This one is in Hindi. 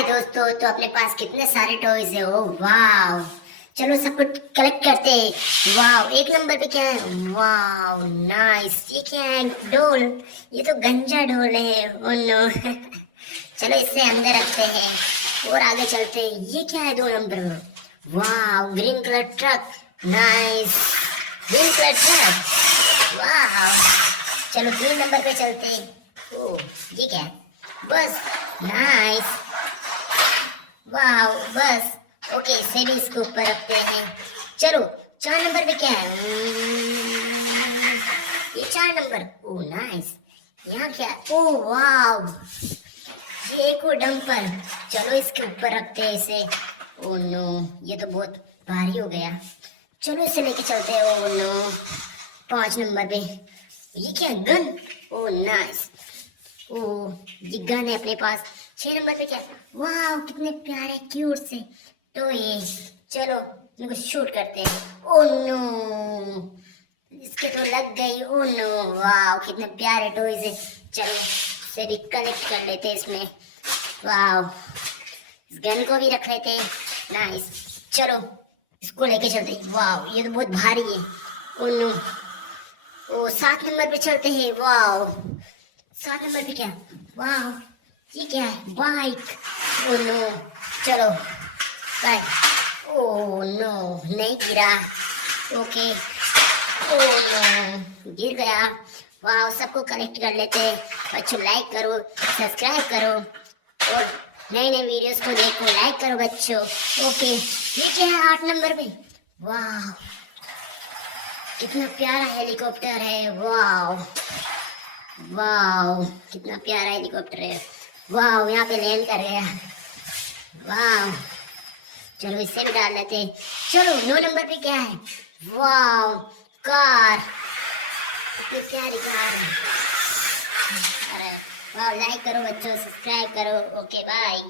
हाय दोस्तों, तो अपने पास कितने सारे टॉयज है। ओ वाव, चलो सब कुछ कलेक्ट करते हैं। वाव, एक नंबर पे क्या है? वाव नाइस, ये क्या है? डोल। ये तो गंजा डोल है। ओ नो चलो इसे अंदर रखते हैं और आगे चलते हैं। ये क्या है 2 नंबर में? Wow, green colour truck. Nice, green colour truck. Wow, चलो 3 नंबर पे चलते हैं। ओ ये क्या है? बस। नाइस, वाह बस। ओके, इसे भी इसके ऊपर रखते हैं। चलो 4 नंबर पे क्या है? ये 4 नंबर। ओ नाइस, यहाँ क्या? ओ वाव, ये एक और डंपर। चलो इसके ऊपर रखते हैं इसे। ओ नो, ये तो बहुत भारी हो गया। चलो इसे लेके चलते हैं। ओ नो, 5 नंबर पे ये क्या? गन। ओ नाइस। ओ ये गन है अपने पास। 6 नंबर पे क्या? वाह, कितने प्यारे क्यूट से टॉय। चलो इनको शूट करते हैं। ओ नो, इसके तो लग गई। ओ नो, वाह कितने प्यारे टॉयज है। चलो इसे भी कलेक्ट कर लेते हैं इसमें। वाह, इस गन को भी रख लेते हैं। नाइस, चलो इसको लेके चलते हैं। वाह, ये तो बहुत भारी है। ओ नो, ओ 7 नंबर पे चलते हैं। वाह, 7 नंबर पे क्या? वाह, ये क्या है? बाइक। ओ नो, चलो बाइक। ओ नो, नहीं गिरा। ओके। ओ नो, गिर गया। वाह, सबको कलेक्ट कर लेते हैं। बच्चों लाइक करो, सब्सक्राइब करो और नए नए वीडियोस को देखो। लाइक करो बच्चों। ओके, ये क्या है 8 नंबर पे? वाह, कितना प्यारा हेलीकॉप्टर है। वाह वाह, कितना प्यारा हेलीकॉप्टर है। वाह, यहाँ पे लैंड कर गया। वाह, चलो इससे भी डाल लेते हैं। चलो 9 नंबर पे क्या है? वाह, कार। कितनी प्यारी कार है। अरे वाह, लाइक करो बच्चों, सब्सक्राइब करो। Okay bye.